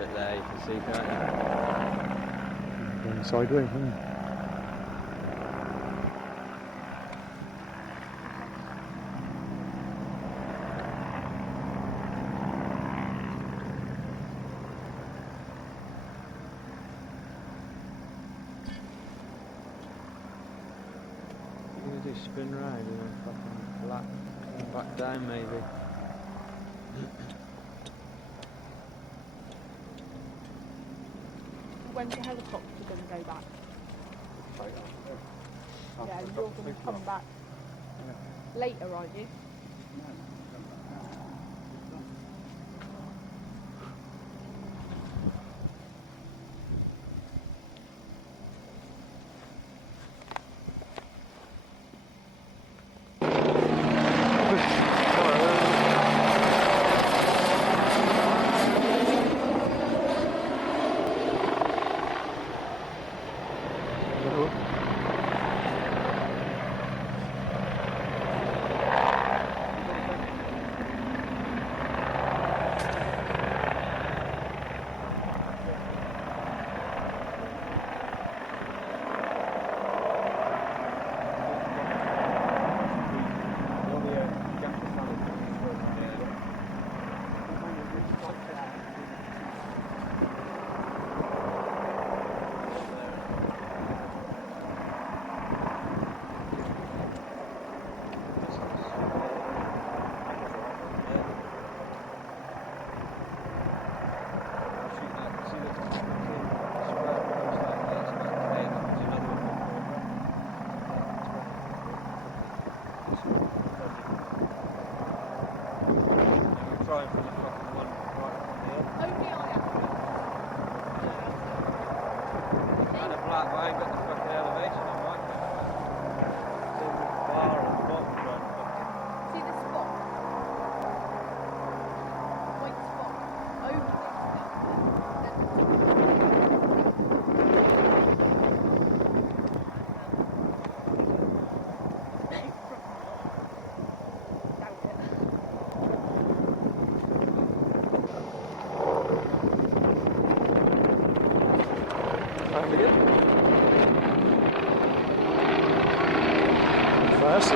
bit there, you can see, can't you? Going sideways, isn't it? You're going to do spin ride and then fucking flat, and back down maybe. When's the helicopter going to go back? Yeah, you're going to come back later, aren't you? Trying for the fucking one right up on the hill. Only I have. Kind of flat, but I ain't got the fucking elevation on my camera. It's in the bar at the bottom trying to fucking... See the spot? White spot. Over First,